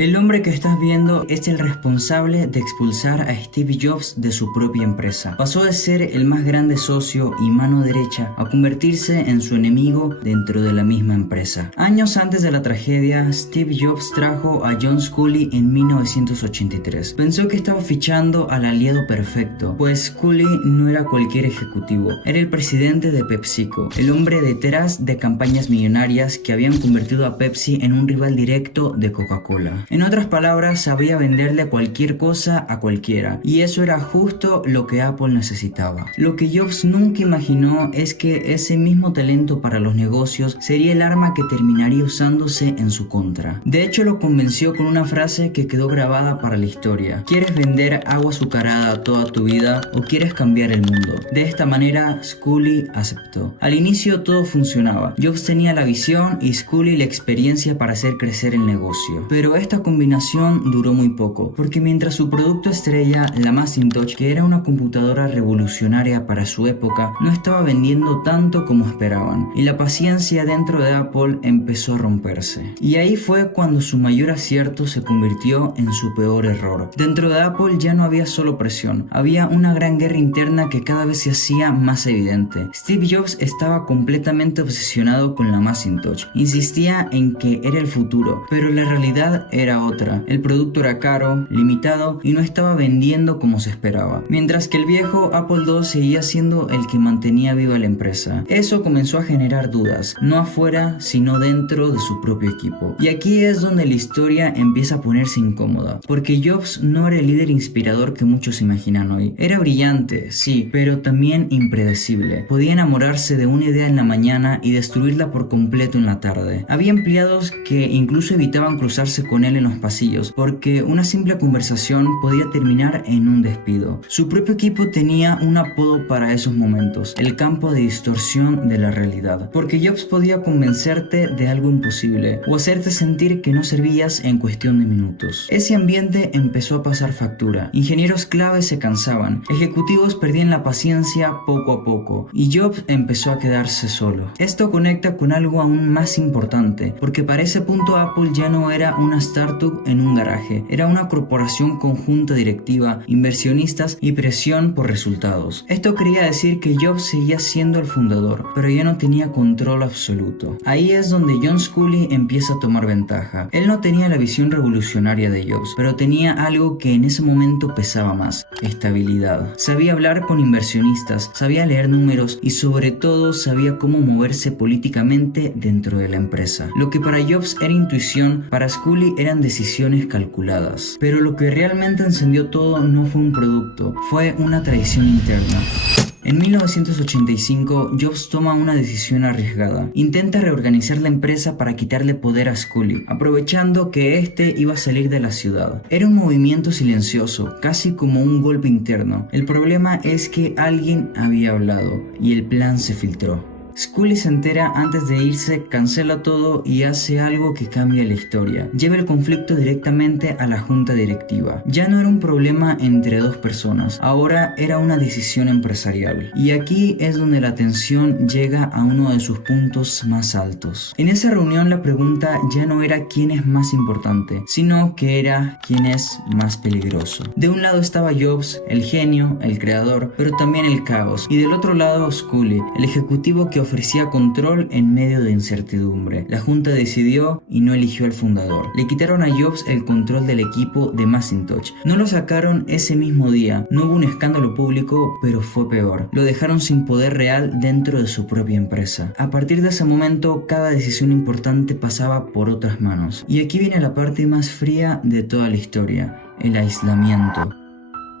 El hombre que estás viendo es el responsable de expulsar a Steve Jobs de su propia empresa. Pasó de ser el más grande socio y mano derecha a convertirse en su enemigo dentro de la misma empresa. Años antes de la tragedia, Steve Jobs trajo a John Sculley en 1983. Pensó que estaba fichando al aliado perfecto, pues Sculley no era cualquier ejecutivo, era el presidente de PepsiCo, el hombre detrás de campañas millonarias que habían convertido a Pepsi en un rival directo de Coca-Cola. En otras palabras, sabía venderle cualquier cosa a cualquiera, y eso era justo lo que Apple necesitaba. Lo que Jobs nunca imaginó es que ese mismo talento para los negocios sería el arma que terminaría usándose en su contra. De hecho, lo convenció con una frase que quedó grabada para la historia: ¿quieres vender agua azucarada toda tu vida o quieres cambiar el mundo? De esta manera, Sculley aceptó. Al inicio todo funcionaba. Jobs tenía la visión y Sculley la experiencia para hacer crecer el negocio. Pero esta combinación duró muy poco, porque mientras su producto estrella, la Macintosh, que era una computadora revolucionaria para su época, no estaba vendiendo tanto como esperaban, y la paciencia dentro de Apple empezó a romperse. Y ahí fue cuando su mayor acierto se convirtió en su peor error. Dentro de Apple ya no había solo presión, había una gran guerra interna que cada vez se hacía más evidente. Steve Jobs estaba completamente obsesionado con la Macintosh, insistía en que era el futuro, pero la realidad era otra. El producto era caro, limitado y no estaba vendiendo como se esperaba, mientras que el viejo Apple II seguía siendo el que mantenía viva la empresa. Eso comenzó a generar dudas, no afuera sino dentro de su propio equipo. Y aquí es donde la historia empieza a ponerse incómoda, porque Jobs no era el líder inspirador que muchos imaginan hoy. Era brillante, sí, pero también impredecible. Podía enamorarse de una idea en la mañana y destruirla por completo en la tarde. Había empleados que incluso evitaban cruzarse con él en los pasillos, porque una simple conversación podía terminar en un despido. Su propio equipo tenía un apodo para esos momentos: el campo de distorsión de la realidad, porque Jobs podía convencerte de algo imposible o hacerte sentir que no servías en cuestión de minutos. Ese ambiente empezó a pasar factura. Ingenieros claves se cansaban, ejecutivos perdían la paciencia poco a poco, y Jobs empezó a quedarse solo. Esto conecta con algo aún más importante, porque para ese punto Apple ya no era una startup en un garaje, era una corporación con junta directiva, inversionistas y presión por resultados. Esto quería decir que Jobs seguía siendo el fundador, pero ya no tenía control absoluto. Ahí es donde John Sculley empieza a tomar ventaja. Él no tenía la visión revolucionaria de Jobs, pero tenía algo que en ese momento pesaba más: estabilidad. Sabía hablar con inversionistas, sabía leer números y sobre todo sabía cómo moverse políticamente dentro de la empresa. Lo que para Jobs era intuición, para Sculley eran decisiones calculadas. Pero lo que realmente encendió todo no fue un producto, fue una traición interna. En 1985, Jobs toma una decisión arriesgada. Intenta reorganizar la empresa para quitarle poder a Sculley, aprovechando que este iba a salir de la ciudad. Era un movimiento silencioso, casi como un golpe interno. El problema es que alguien había hablado y el plan se filtró. Sculley se entera antes de irse, cancela todo y hace algo que cambia la historia. Lleva el conflicto directamente a la junta directiva. Ya no era un problema entre dos personas, ahora era una decisión empresarial. Y aquí es donde la tensión llega a uno de sus puntos más altos. En esa reunión la pregunta ya no era quién es más importante, sino que era quién es más peligroso. De un lado estaba Jobs, el genio, el creador, pero también el caos. Y del otro lado Sculley, el ejecutivo que ofrecía control en medio de incertidumbre. La junta decidió y no eligió al fundador. Le quitaron a Jobs el control del equipo de Macintosh. No lo sacaron ese mismo día. No hubo un escándalo público, pero fue peor. Lo dejaron sin poder real dentro de su propia empresa. A partir de ese momento, cada decisión importante pasaba por otras manos. Y aquí viene la parte más fría de toda la historia: el aislamiento.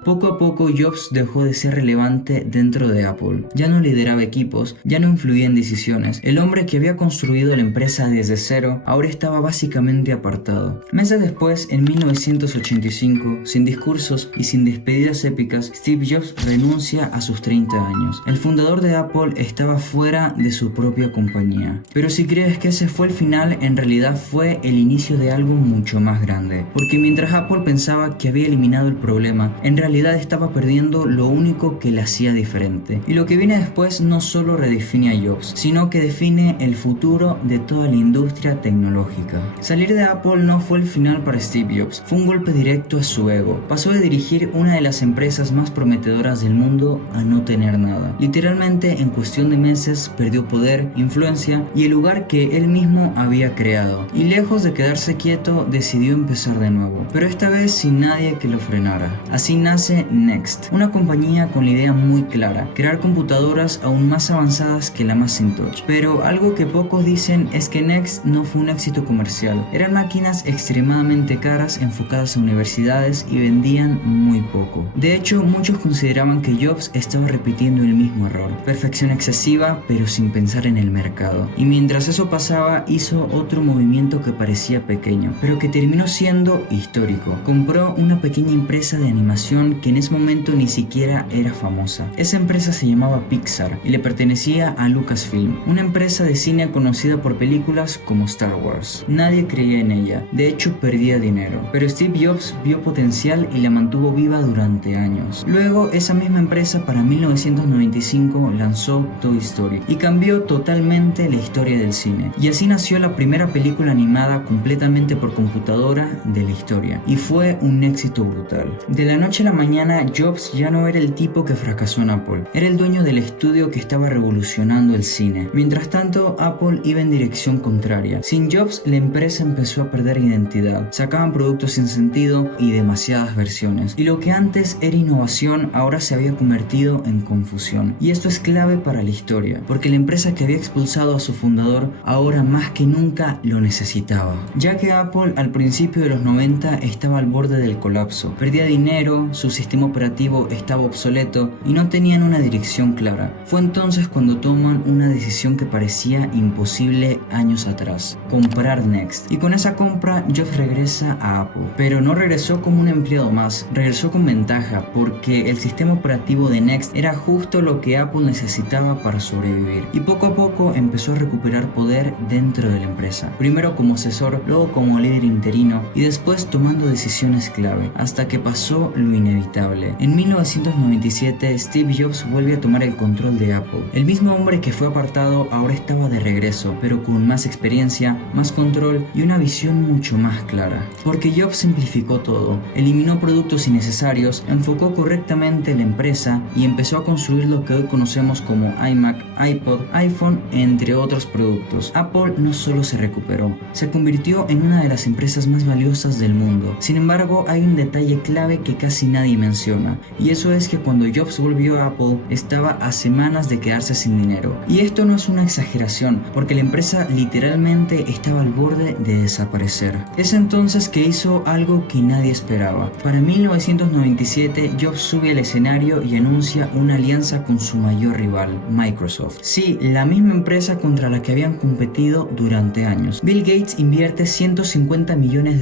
Poco a poco Jobs dejó de ser relevante dentro de Apple. Ya no lideraba equipos, ya no influía en decisiones. El hombre que había construido la empresa desde cero ahora estaba básicamente apartado. Meses después, en 1985, sin discursos y sin despedidas épicas, Steve Jobs renuncia a sus 30 años. El fundador de Apple estaba fuera de su propia compañía. Pero si crees que ese fue el final, en realidad fue el inicio de algo mucho más grande. Porque mientras Apple pensaba que había eliminado el problema, en realidad realidad estaba perdiendo lo único que la hacía diferente. Y lo que viene después no solo redefine a Jobs, sino que define el futuro de toda la industria tecnológica. Salir de Apple no fue el final para Steve Jobs, fue un golpe directo a su ego. Pasó de dirigir una de las empresas más prometedoras del mundo a no tener nada. Literalmente, en cuestión de meses, perdió poder, influencia y el lugar que él mismo había creado. Y lejos de quedarse quieto, decidió empezar de nuevo, pero esta vez sin nadie que lo frenara. Así nace Next, una compañía con la idea muy clara: crear computadoras aún más avanzadas que la Macintosh. Pero algo que pocos dicen es que Next no fue un éxito comercial. Eran máquinas extremadamente caras, enfocadas a universidades y vendían muy poco. De hecho, muchos consideraban que Jobs estaba repitiendo el mismo error: perfección excesiva pero sin pensar en el mercado. Y mientras eso pasaba, hizo otro movimiento que parecía pequeño, pero que terminó siendo histórico. Compró una pequeña empresa de animación que en ese momento ni siquiera era famosa. Esa empresa se llamaba Pixar y le pertenecía a Lucasfilm, una empresa de cine conocida por películas como Star Wars. Nadie creía en ella, de hecho perdía dinero, pero Steve Jobs vio potencial y la mantuvo viva durante años. Luego, esa misma empresa para 1995 lanzó Toy Story y cambió totalmente la historia del cine. Y así nació la primera película animada completamente por computadora de la historia, y fue un éxito brutal. De la noche a la mañana, Jobs ya no era el tipo que fracasó en Apple, era el dueño del estudio que estaba revolucionando el cine. Mientras tanto, Apple iba en dirección contraria. Sin Jobs, la empresa empezó a perder identidad, sacaban productos sin sentido y demasiadas versiones, y lo que antes era innovación ahora se había convertido en confusión. Y esto es clave para la historia, porque la empresa que había expulsado a su fundador ahora más que nunca lo necesitaba, ya que Apple al principio de los 90 estaba al borde del colapso, perdía dinero, su sistema operativo estaba obsoleto y no tenían una dirección clara. Fue entonces cuando toman una decisión que parecía imposible años atrás: comprar Next. Y con esa compra, Jobs regresa a Apple, pero no regresó como un empleado más, regresó con ventaja, porque el sistema operativo de Next era justo lo que Apple necesitaba para sobrevivir. Y poco a poco empezó a recuperar poder dentro de la empresa, primero como asesor, luego como líder interino y después tomando decisiones clave, hasta que pasó lo inevitable. En 1997, Steve Jobs vuelve a tomar el control de Apple. El mismo hombre que fue apartado ahora estaba de regreso, pero con más experiencia, más control y una visión mucho más clara. Porque Jobs simplificó todo, eliminó productos innecesarios, enfocó correctamente la empresa y empezó a construir lo que hoy conocemos como iMac, iPod, iPhone, entre otros productos. Apple no solo se recuperó, se convirtió en una de las empresas más valiosas del mundo. Sin embargo, hay un detalle clave que casi nadie menciona, y eso es que cuando Jobs volvió a Apple, estaba a semanas de quedarse sin dinero. Y esto no es una exageración, porque la empresa literalmente estaba al borde de desaparecer. Es entonces que hizo algo que nadie esperaba. Para 1997, Jobs sube al escenario y anuncia una alianza con su mayor rival, Microsoft. Sí, la misma empresa contra la que habían competido durante años. Bill Gates invierte $150 millones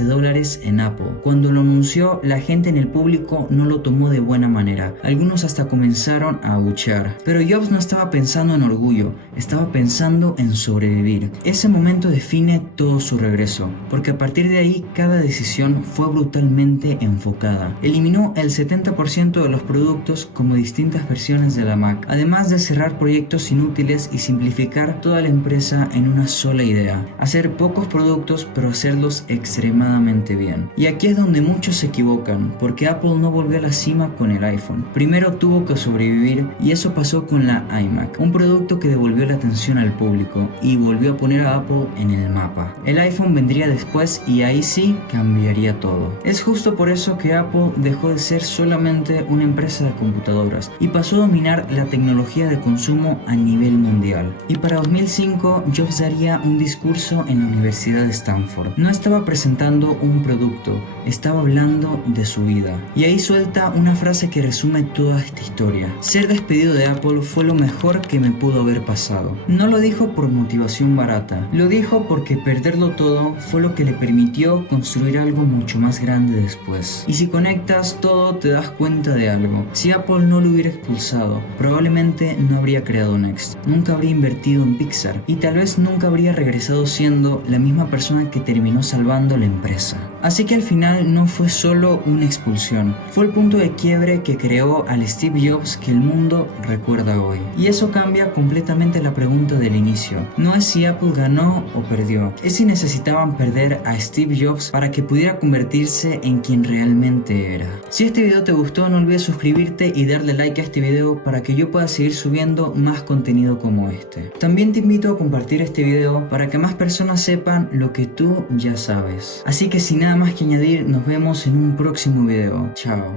en Apple. Cuando lo anunció, la gente en el público no lo tomó de buena manera. Algunos hasta comenzaron a abuchear. Pero Jobs no estaba pensando en orgullo, estaba pensando en sobrevivir. Ese momento define todo su regreso, porque a partir de ahí cada decisión fue brutalmente enfocada. Eliminó el 70% de los productos como distintas versiones de la Mac, además de cerrar proyectos inútiles y simplificar toda la empresa en una sola idea: hacer pocos productos pero hacerlos extremadamente bien. Y aquí es donde muchos se equivocan, porque Apple no volvió a la cima con el iPhone. Primero tuvo que sobrevivir, y eso pasó con la iMac, un producto que devolvió la atención al público y volvió a poner a Apple en el mapa. El iPhone vendría después y ahí sí cambiaría todo. Es justo por eso que Apple dejó de ser solamente una empresa de computadoras y pasó a dominar la tecnología de consumo a nivel mundial. Y para 2005, Jobs daría un discurso en la Universidad de Stanford. No estaba presentando un producto, estaba hablando de su vida. Y ahí suelta una frase que resume toda esta historia: ser despedido de Apple fue lo mejor que me pudo haber pasado. No lo dijo por motivación barata, lo dijo porque perderlo todo fue lo que le permitió construir algo mucho más grande después. Y si conectas todo, te das cuenta de algo: si Apple no lo hubiera expulsado, probablemente no habría creado Next, nunca habría invertido en Pixar y tal vez nunca habría regresado siendo la misma persona que terminó salvando la empresa. Así que al final no fue solo una expulsión, fue Fue el punto de quiebre que creó al Steve Jobs que el mundo recuerda hoy. Y eso cambia completamente la pregunta del inicio. No es si Apple ganó o perdió, es si necesitaban perder a Steve Jobs para que pudiera convertirse en quien realmente era. Si este video te gustó, no olvides suscribirte y darle like a este video para que yo pueda seguir subiendo más contenido como este. También te invito a compartir este video para que más personas sepan lo que tú ya sabes. Así que sin nada más que añadir, nos vemos en un próximo video. Chao.